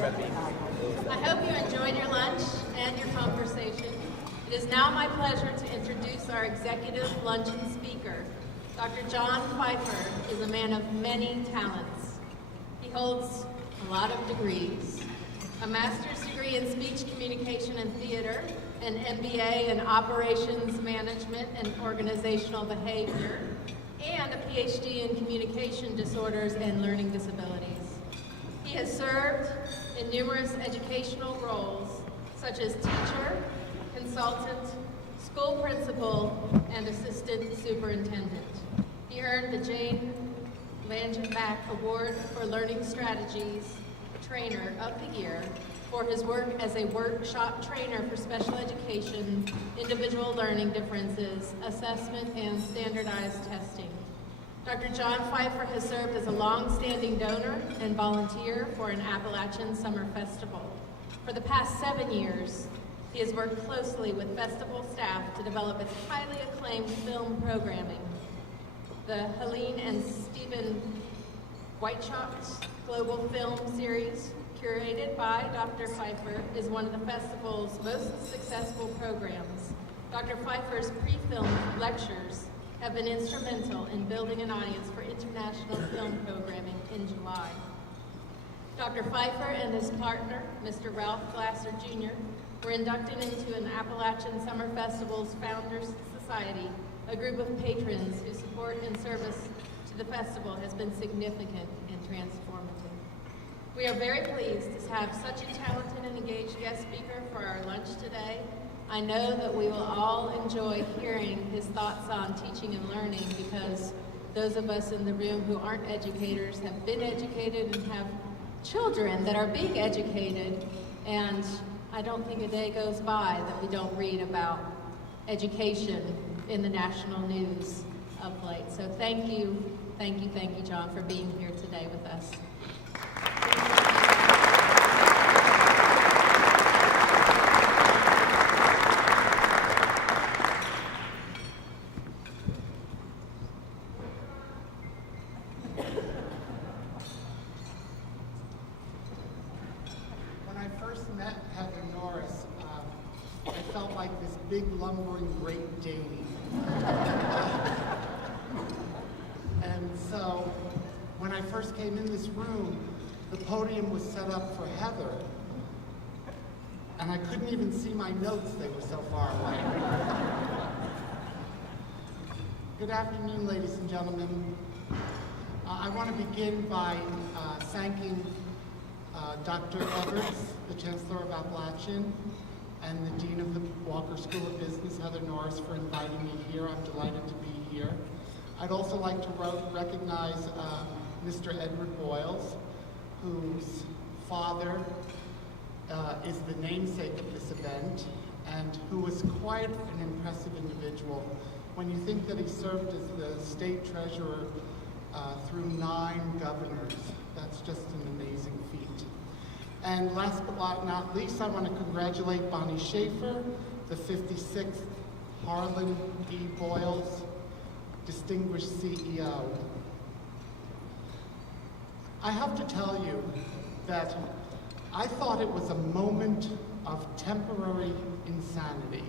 I hope you enjoyed your lunch and your conversation. It is now my pleasure to introduce our executive luncheon speaker. Dr. John Pfeifer is a man of many talents. He holds a lot of degrees, a master's degree in speech communication and theater, an MBA in operations management and organizational behavior, and a PhD in communication disorders and learning disabilities. He has served in numerous educational roles, such as teacher, consultant, school principal, and assistant superintendent. He earned the Jane Langenbach Award for Learning Strategies Trainer of the Year for his work as a workshop trainer for special education, individual learning differences, assessment, and standardized testing. Dr. John Pfeifer has served as a long-standing donor and volunteer for an Appalachian Summer Festival. For the past 7 years, he has worked closely with festival staff to develop its highly acclaimed film programming. The Helene and Stephen Whiteshop's Global Film Series, curated by Dr. Pfeifer, is one of the festival's most successful programs. Dr. Pfeiffer's pre-film lectures have been instrumental in building an audience for international film programming in July. Dr. Pfeifer and his partner, Mr. Ralph Glasser Jr., were inducted into an Appalachian Summer Festival's Founders Society. A group of patrons whose support and service to the festival has been significant and transformative. We are very pleased to have such a talented and engaged guest speaker for our lunch today. I know that we will all enjoy hearing his thoughts on teaching and learning, because those of us in the room who aren't educators have been educated and have children that are being educated, and I don't think a day goes by that we don't read about education in the national news of late. So thank you, John, for being here today with us. Big lumbering Great Dane. And so when I first came in this room, the podium was set up for Heather, and I couldn't even see my notes, they were so far away. Good afternoon, ladies and gentlemen. I want to begin by thanking Dr. Everts, the Chancellor of Appalachian, and the Dean of the Walker School of Business, Heather Norris, for inviting me here. I'm delighted to be here. I'd also like to recognize Mr. Edward Boyles, whose father is the namesake of this event, and who was quite an impressive individual. When you think that he served as the state treasurer through 9 governors, that's just an amazing feat. And last but not least, I want to congratulate Bonnie Schaefer, the 56th Harlan E. Boyles Distinguished CEO. I have to tell you that I thought it was a moment of temporary insanity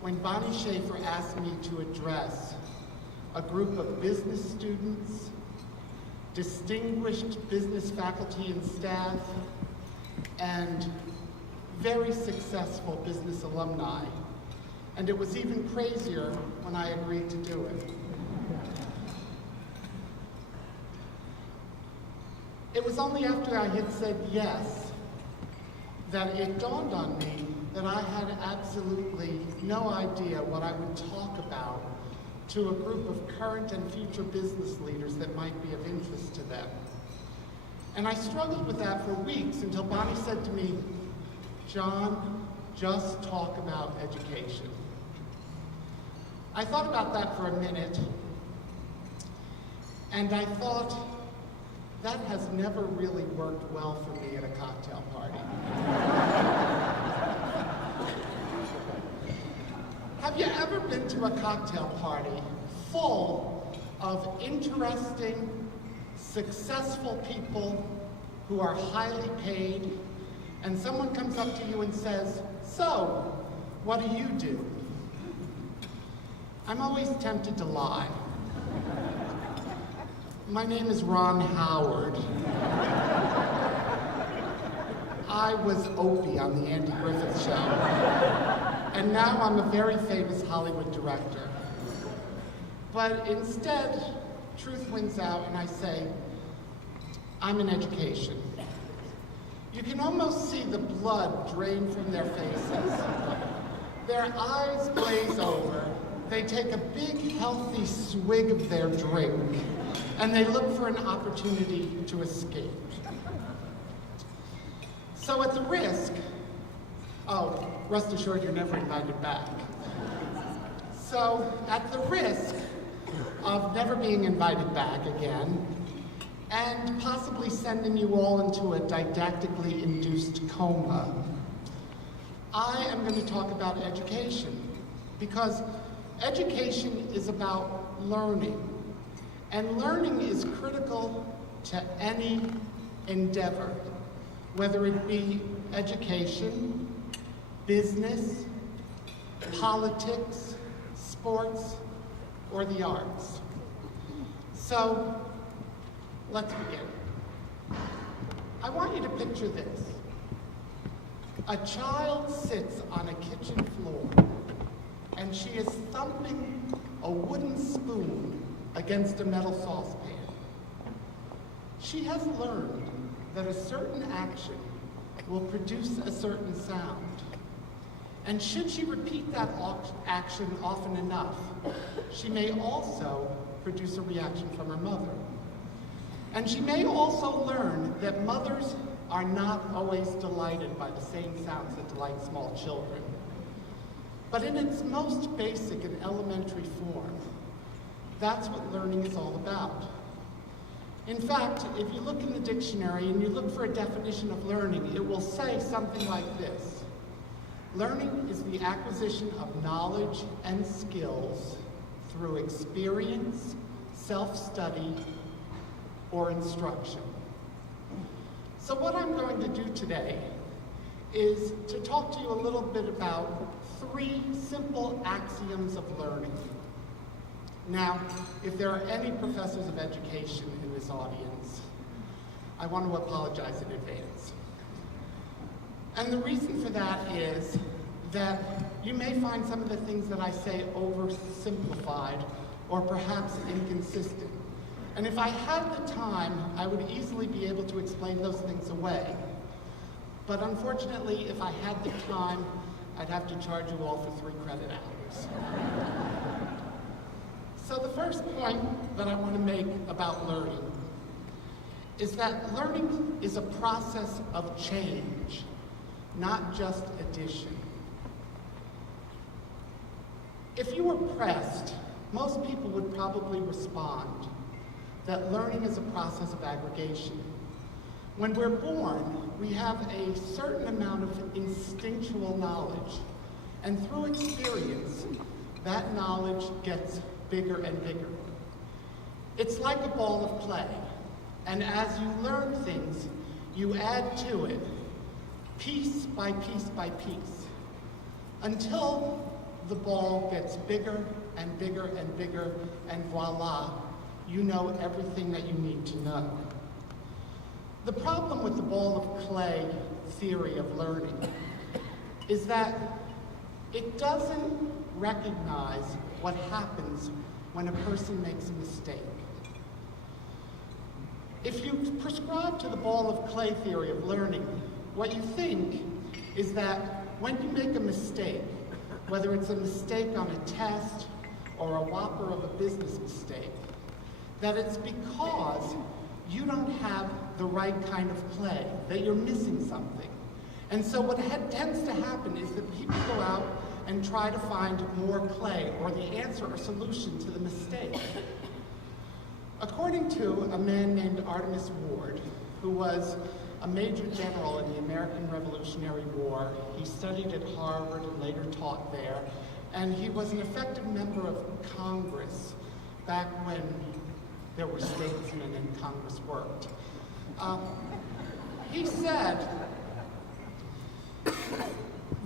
when Bonnie Schaefer asked me to address a group of business students, distinguished business faculty and staff, and very successful business alumni. And it was even crazier when I agreed to do it. It was only after I had said yes that it dawned on me that I had absolutely no idea what I would talk about to a group of current and future business leaders that might be of interest to them. And I struggled with that for weeks until Bonnie said to me, "John, just talk about education." I thought about that for a minute, and I thought, that has never really worked well for me at a cocktail party. Have you ever been to a cocktail party full of interesting, successful people who are highly paid, and someone comes up to you and says, "So, what do you do?" I'm always tempted to lie. My name is Ron Howard. I was Opie on the Andy Griffith Show, and now I'm a very famous Hollywood director. But instead, truth wins out, and I say, I'm in education. You can almost see the blood drain from their faces. Their eyes glaze over. They take a big, healthy swig of their drink, and they look for an opportunity to escape. So at the risk, rest assured you're never invited back. So at the risk of never being invited back again, and possibly sending you all into a didactically induced coma, I am going to talk about education, because education is about learning, and learning is critical to any endeavor, whether it be education, business, politics, sports, or the arts. So, let's begin. I want you to picture this. A child sits on a kitchen floor, and she is thumping a wooden spoon against a metal saucepan. She has learned that a certain action will produce a certain sound. And should she repeat that action often enough, she may also produce a reaction from her mother. And she may also learn that mothers are not always delighted by the same sounds that delight small children. But in its most basic and elementary form, that's what learning is all about. In fact, if you look in the dictionary and you look for a definition of learning, it will say something like this. Learning is the acquisition of knowledge and skills through experience, self-study, or instruction. So what I'm going to do today is to talk to you a little bit about 3 simple axioms of learning. Now, if there are any professors of education in this audience, I want to apologize in advance. And the reason for that is that you may find some of the things that I say oversimplified or perhaps inconsistent. And if I had the time, I would easily be able to explain those things away. But unfortunately, if I had the time, I'd have to charge you all for 3 credit hours. So the first point that I want to make about learning is that learning is a process of change, not just addition. If you were pressed, most people would probably respond that learning is a process of aggregation. When we're born, we have a certain amount of instinctual knowledge, and through experience, that knowledge gets bigger and bigger. It's like a ball of clay, and as you learn things, you add to it, piece by piece by piece, until the ball gets bigger and bigger and bigger, and voila, you know everything that you need to know. The problem with the ball of clay theory of learning is that it doesn't recognize what happens when a person makes a mistake. If you prescribe to the ball of clay theory of learning, what you think is that when you make a mistake, whether it's a mistake on a test or a whopper of a business mistake, that it's because you don't have the right kind of clay, that you're missing something. And so what tends to happen is that people go out and try to find more clay or the answer or solution to the mistake. According to a man named Artemus Ward, who was a major general in the American Revolutionary War, he studied at Harvard and later taught there, and he was an effective member of Congress back when there were statesmen and Congress worked. He said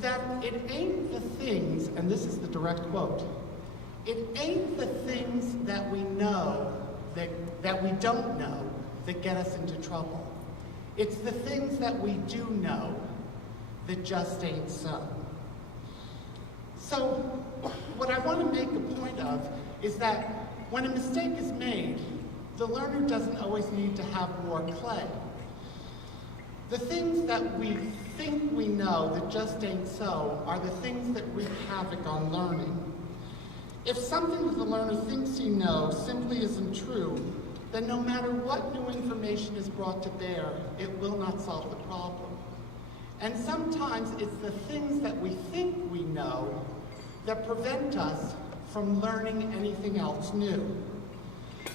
that it ain't the things, and this is the direct quote, it ain't the things that we know, that we don't know, that get us into trouble. It's the things that we do know that just ain't so. So, what I want to make a point of is that when a mistake is made, the learner doesn't always need to have more clay. The things that we think we know that just ain't so are the things that wreak havoc on learning. If something that the learner thinks he knows simply isn't true, then no matter what new information is brought to bear, it will not solve the problem. And sometimes it's the things that we think we know that prevent us from learning anything else new.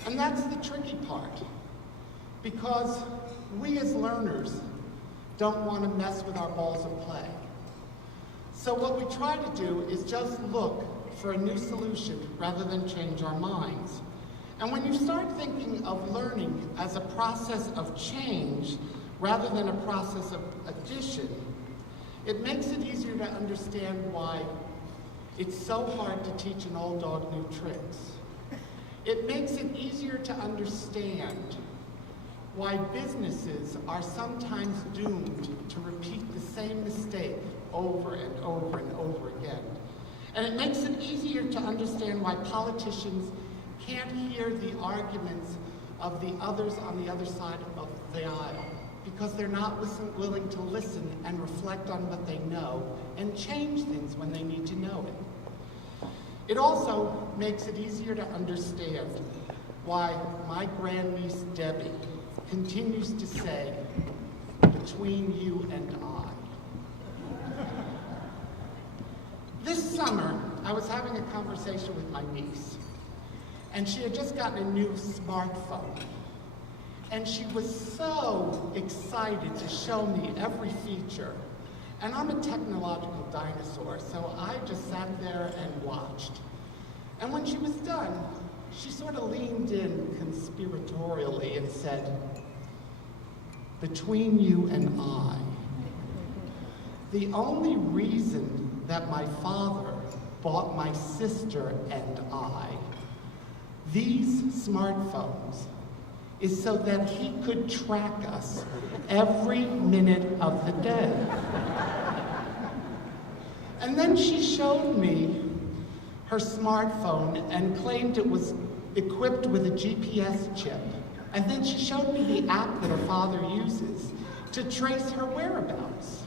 And that's the tricky part, because we as learners don't want to mess with our balls of clay. So what we try to do is just look for a new solution rather than change our minds. And when you start thinking of learning as a process of change rather than a process of addition, it makes it easier to understand why it's so hard to teach an old dog new tricks. It makes it easier to understand why businesses are sometimes doomed to repeat the same mistake over and over and over again. And it makes it easier to understand why politicians can't hear the arguments of the others on the other side of the aisle, because they're not willing to listen and reflect on what they know and change things when they need to know it. It also makes it easier to understand why my grandniece Debbie continues to say, between you and I. This summer, I was having a conversation with my niece, and she had just gotten a new smartphone. And she was so excited to show me every feature. And I'm a technological dinosaur, so I just sat there and watched. And when she was done, she sort of leaned in conspiratorially and said, between you and I, the only reason that my father bought my sister and I these smartphones is so that he could track us every minute of the day. And then she showed me her smartphone and claimed it was equipped with a GPS chip. And then she showed me the app that her father uses to trace her whereabouts.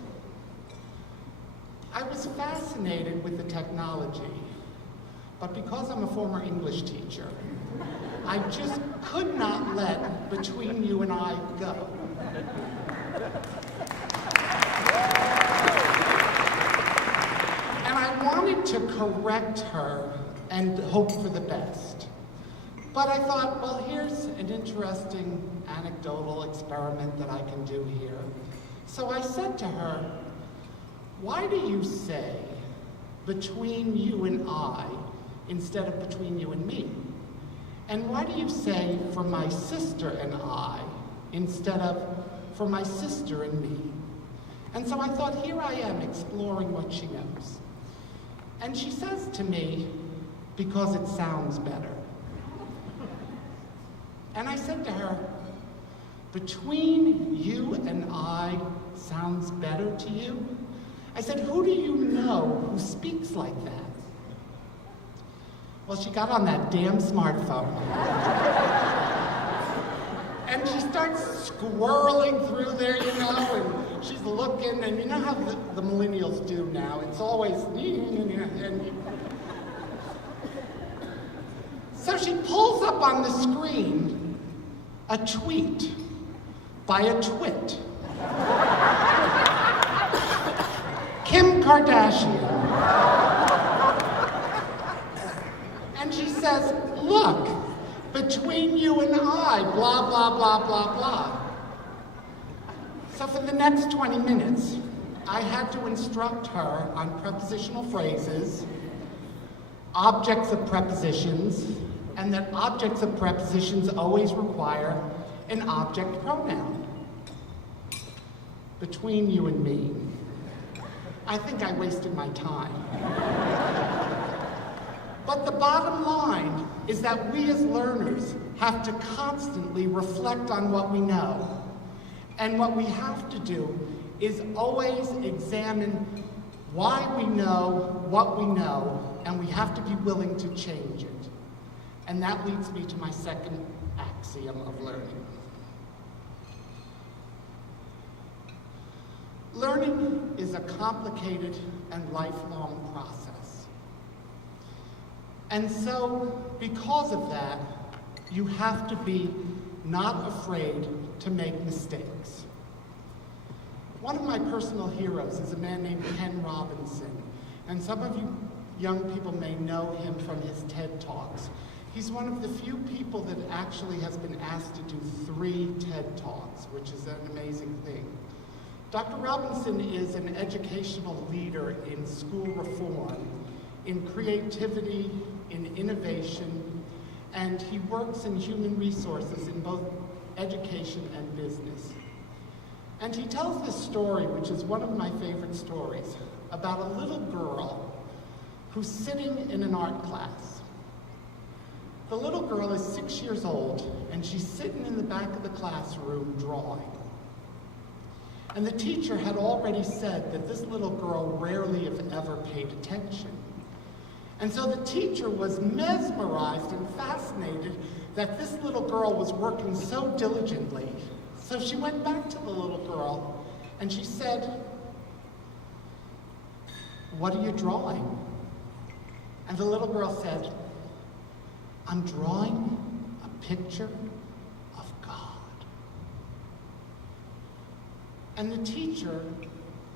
I was fascinated with the technology, but because I'm a former English teacher, I just could not let between you and I go. And I wanted to correct her and hope for the best. But I thought, well, here's an interesting anecdotal experiment that I can do here. So I said to her, why do you say between you and I instead of between you and me? And why do you say for my sister and I instead of for my sister and me? And so I thought, here I am exploring what she knows. And she says to me, because it sounds better. And I said to her, between you and I sounds better to you? I said, who do you know who speaks like that? Well, she got on that damn smartphone. And she starts squirreling through there, you know, and she's looking, and you know how the millennials do now. It's always, and so she pulls up on the screen a tweet by a twit. Kim Kardashian. And she says, look, between you and I, blah, blah, blah, blah, blah. So for the next 20 minutes, I had to instruct her on prepositional phrases, objects of prepositions, and that objects of prepositions always require an object pronoun. between you and me, I think I wasted my time. But the bottom line is that we as learners have to constantly reflect on what we know. And what we have to do is always examine why we know what we know, and we have to be willing to change it. And that leads me to my second axiom of learning. Learning is a complicated and lifelong process. And so, because of that, you have to be not afraid to make mistakes. One of my personal heroes is a man named Ken Robinson, and some of you young people may know him from his TED Talks. He's one of the few people that actually has been asked to do 3 TED Talks, which is an amazing thing. Dr. Robinson is an educational leader in school reform, in creativity, in innovation, and he works in human resources in both education and business. And he tells this story, which is one of my favorite stories, about a little girl who's sitting in an art class. The little girl is 6 years old, and she's sitting in the back of the classroom drawing. And the teacher had already said that this little girl rarely, if ever, paid attention. And so the teacher was mesmerized and fascinated that this little girl was working so diligently. So she went back to the little girl and she said, "What are you drawing?" And the little girl said, "I'm drawing a picture of God." And the teacher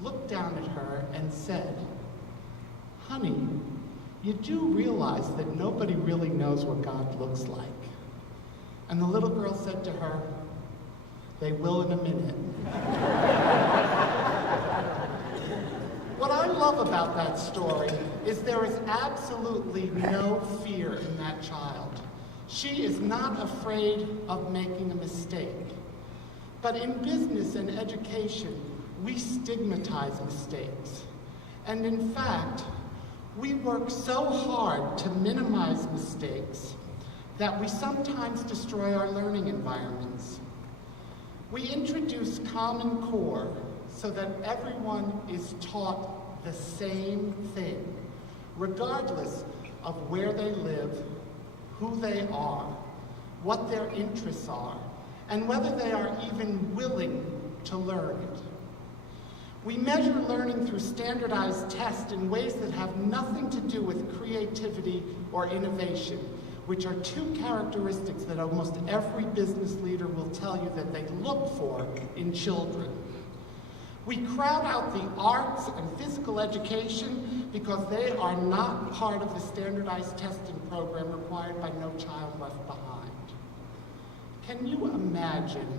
looked down at her and said, "Honey, you do realize that nobody really knows what God looks like." And the little girl said to her, "They will in a minute." What I love about that story is there is absolutely no fear in that child. She is not afraid of making a mistake. But in business and education, we stigmatize mistakes. And in fact, we work so hard to minimize mistakes that we sometimes destroy our learning environments. We introduce Common Core so that everyone is taught the same thing, regardless of where they live, who they are, what their interests are, and whether they are even willing to learn it. We measure learning through standardized tests in ways that have nothing to do with creativity or innovation, which are 2 characteristics that almost every business leader will tell you that they look for in children. We crowd out the arts and physical education because they are not part of the standardized testing program required by No Child Left Behind. Can you imagine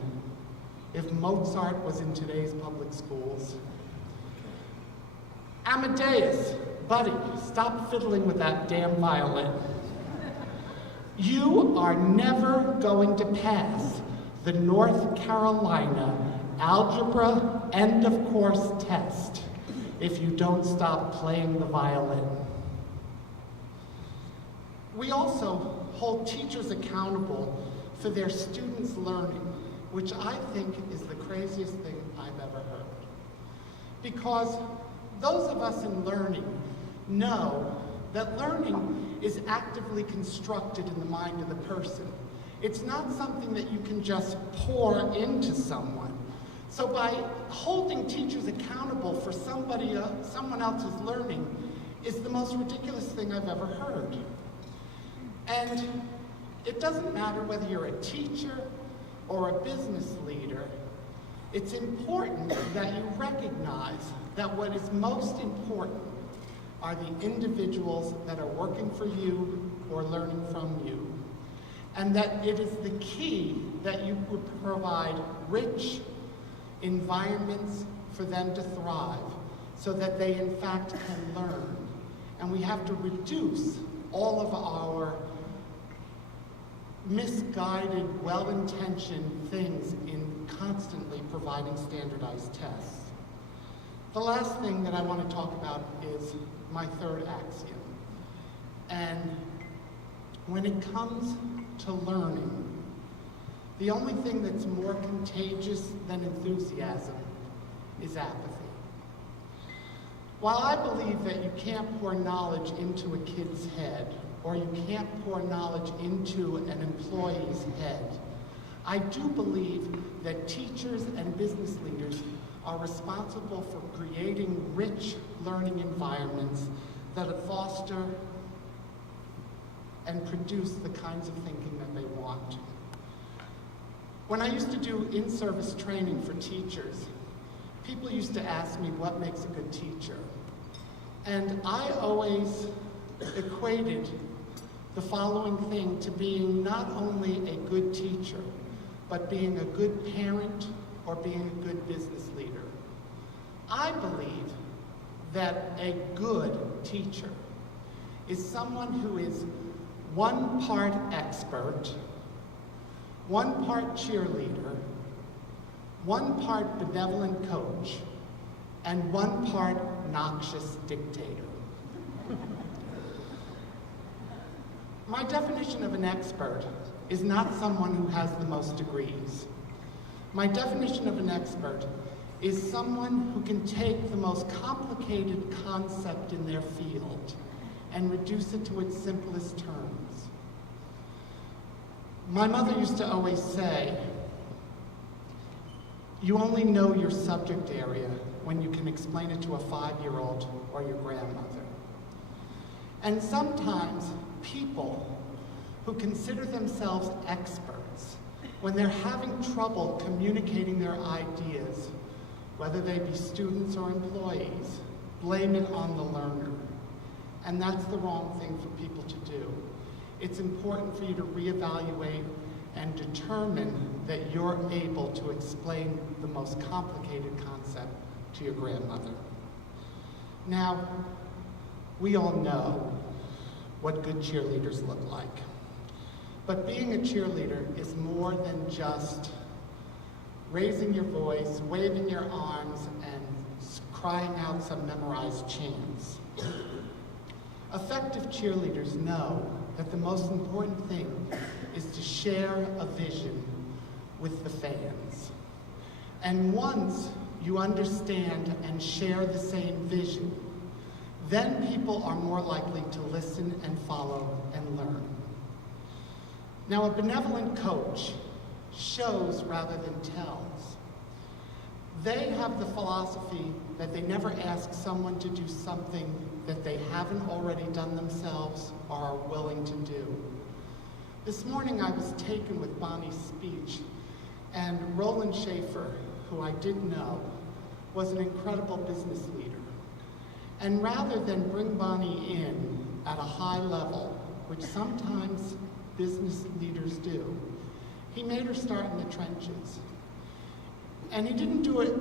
if Mozart was in today's public schools? Amadeus, buddy, stop fiddling with that damn violin. You are never going to pass the North Carolina Algebra End of Course test if you don't stop playing the violin. We also hold teachers accountable for their students' learning, which I think is the craziest thing I've ever heard. Because those of us in learning know that learning is actively constructed in the mind of the person. It's not something that you can just pour into someone. So by holding teachers accountable for someone else's learning is the most ridiculous thing I've ever heard. And it doesn't matter whether you're a teacher or a business leader, it's important that you recognize that what is most important are the individuals that are working for you or learning from you. And that it is the key that you would provide rich environments for them to thrive so that they in fact can learn. And we have to reduce all of our misguided, well-intentioned things in constantly providing standardized tests. The last thing that I want to talk about is my third axiom. And when it comes to learning, the only thing that's more contagious than enthusiasm is apathy. While I believe that you can't pour knowledge into a kid's head, or you can't pour knowledge into an employee's head, I do believe that teachers and business leaders are responsible for creating rich learning environments that foster and produce the kinds of thinking that they want. When I used to do in-service training for teachers, people used to ask me what makes a good teacher. And I always equated the following thing to being not only a good teacher, but being a good parent or being a good business leader. I believe that a good teacher is someone who is one part expert, one part cheerleader, one part benevolent coach, and one part noxious dictator. My definition of an expert is not someone who has the most degrees. My definition of an expert is someone who can take the most complicated concept in their field and reduce it to its simplest terms. My mother used to always say, you only know your subject area when you can explain it to a 5-year-old or your grandmother. And sometimes people who consider themselves experts, when they're having trouble communicating their ideas, whether they be students or employees, blame it on the learner. And that's the wrong thing for people to do. It's important for you to reevaluate and determine that you're able to explain the most complicated concept to your grandmother. Now, we all know what good cheerleaders look like. But being a cheerleader is more than just raising your voice, waving your arms, and crying out some memorized chants. Effective cheerleaders know that the most important thing is to share a vision with the fans. And once you understand and share the same vision, then people are more likely to listen and follow and learn. Now, a benevolent coach shows rather than tells. They have the philosophy that they never ask someone to do something that they haven't already done themselves or are willing to do. This morning I was taken with Bonnie's speech, and Roland Schaefer, who I did know, was an incredible business leader. And rather than bring Bonnie in at a high level, which sometimes business leaders do, he made her start in the trenches. And he didn't do it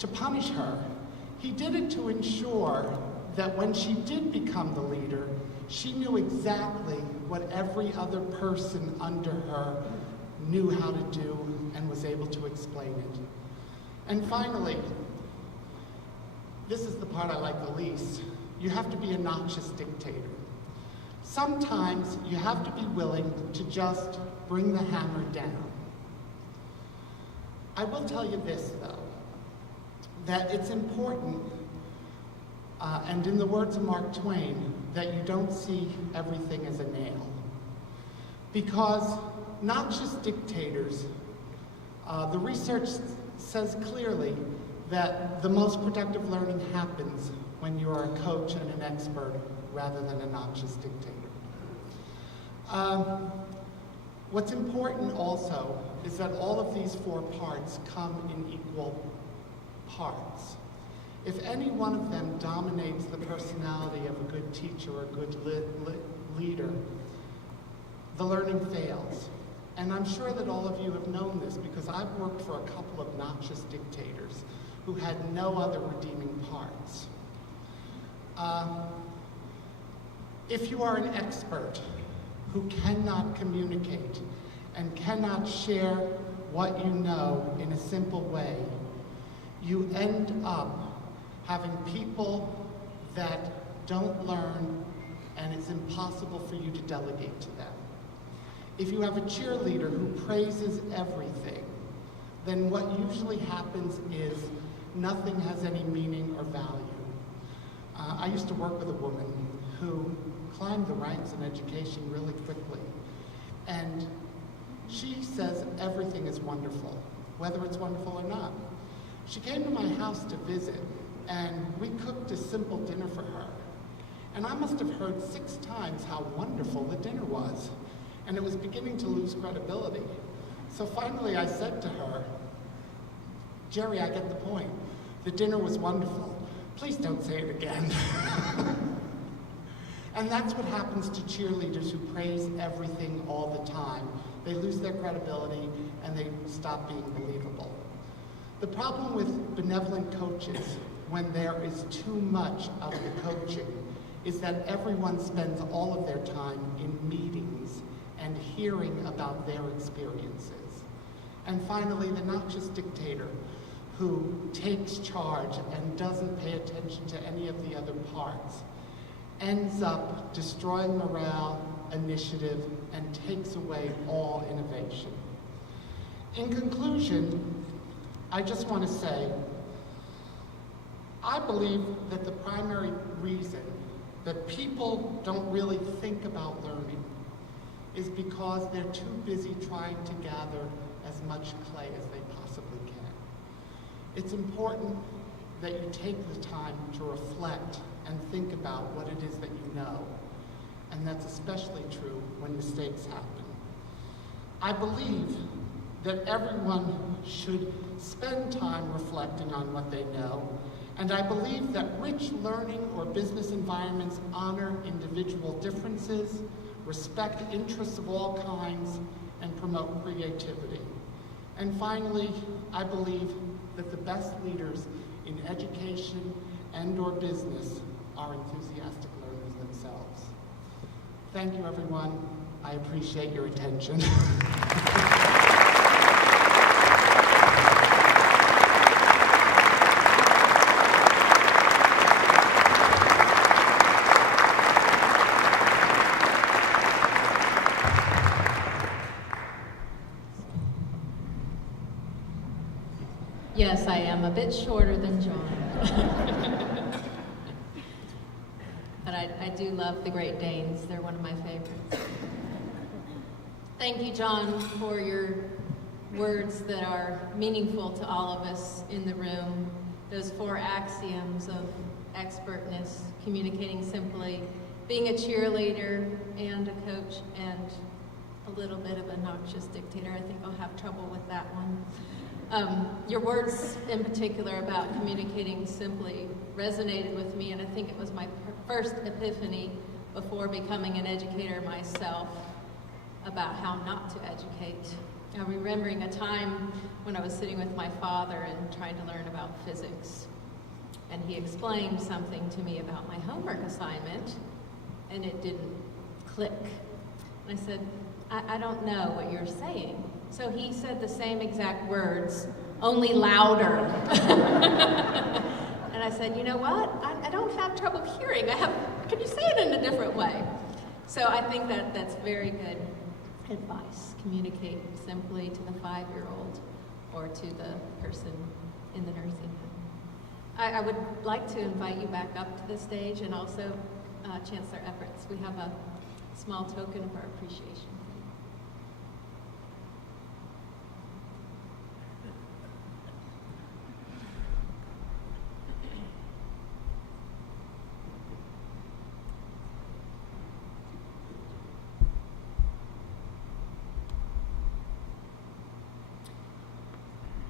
to punish her. He did it to ensure that when she did become the leader, she knew exactly what every other person under her knew how to do and was able to explain it. And finally, this is the part I like the least, you have to be a noxious dictator. Sometimes you have to be willing to just bring the hammer down. I will tell you this, though, that it's important, and in the words of Mark Twain, that you don't see everything as a nail. Because noxious dictators, the research says clearly that the most productive learning happens when you are a coach and an expert rather than a noxious dictator. What's important also is that all of these 4 parts come in equal parts. If any one of them dominates the personality of a good teacher or a good leader, the learning fails. And I'm sure that all of you have known this because I've worked for a couple of noxious dictators who had no other redeeming parts. If you are an expert who cannot communicate and cannot share what you know in a simple way, you end up having people that don't learn, and it's impossible for you to delegate to them. If you have a cheerleader who praises everything, then what usually happens is nothing has any meaning or value. I used to work with a woman who climbed the ranks in education really quickly, and she says everything is wonderful, whether it's wonderful or not. She came to my house to visit, and we cooked a simple dinner for her. And I must have heard 6 times how wonderful the dinner was, and it was beginning to lose credibility. So finally I said to her, "Jerry, I get the point. The dinner was wonderful. Please don't say it again." And that's what happens to cheerleaders who praise everything all the time. They lose their credibility and they stop being believable. The problem with benevolent coaches, when there is too much of the coaching, is that everyone spends all of their time in meetings and hearing about their experiences. And finally, the noxious dictator who takes charge and doesn't pay attention to any of the other parts ends up destroying morale, initiative, and takes away all innovation. In conclusion, I just want to say, I believe that the primary reason that people don't really think about learning is because they're too busy trying to gather as much clay as they possibly can. It's important that you take the time to reflect and think about what it is that you know, and that's especially true when mistakes happen. I believe that everyone should spend time reflecting on what they know, and I believe that rich learning or business environments honor individual differences, respect interests of all kinds, and promote creativity. And finally, I believe that the best leaders in education and/or business are enthusiastic learners themselves. Thank you, everyone. I appreciate your attention. Yes, I am a bit shorter than John. But I do love the Great Danes. They're one of my favorites. Thank you, John, for your words that are meaningful to all of us in the room. Those 4 axioms of expertness, communicating simply, being a cheerleader and a coach, and a little bit of a noxious dictator. I think I'll have trouble with that one. Your words in particular about communicating simply resonated with me, and I think it was my first epiphany before becoming an educator myself about how not to educate. I'm remembering a time when I was sitting with my father and trying to learn about physics, and he explained something to me about my homework assignment, and it didn't click. And I said, I don't know what you're saying. So he said the same exact words, only louder. And I said, you know what? I don't have trouble hearing. Can you say it in a different way? So I think that's very good advice. Communicate simply to the 5-year-old or to the person in the nursing home. I would like to invite you back up to the stage, and also Chancellor Efforts. We have a small token of our appreciation.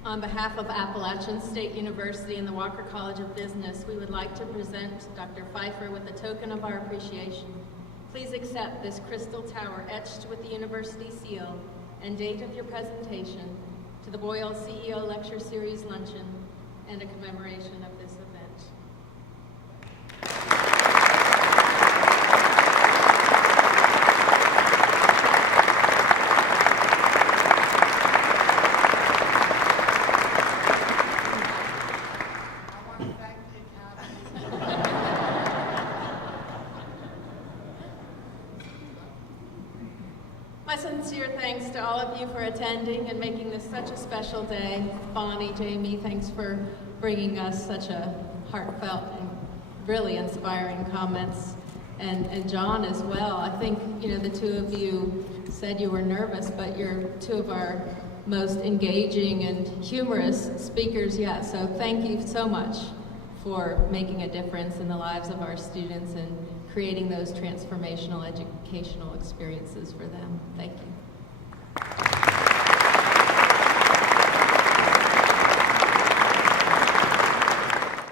On behalf of Appalachian State University and the Walker College of Business, we would like to present Dr. Pfeifer with a token of our appreciation. Please accept this crystal tower etched with the university seal and date of your presentation to the Boyles CEO Lecture Series Luncheon and a commemoration of this event. sincere thanks to all of you for attending and making this such a special day. Bonnie, Jamie, thanks for bringing us such a heartfelt and really inspiring comments. And John as well. I think, the two of you said you were nervous, but you're two of our most engaging and humorous speakers yet. So thank you so much for making a difference in the lives of our students and creating those transformational educational experiences for them. Thank you.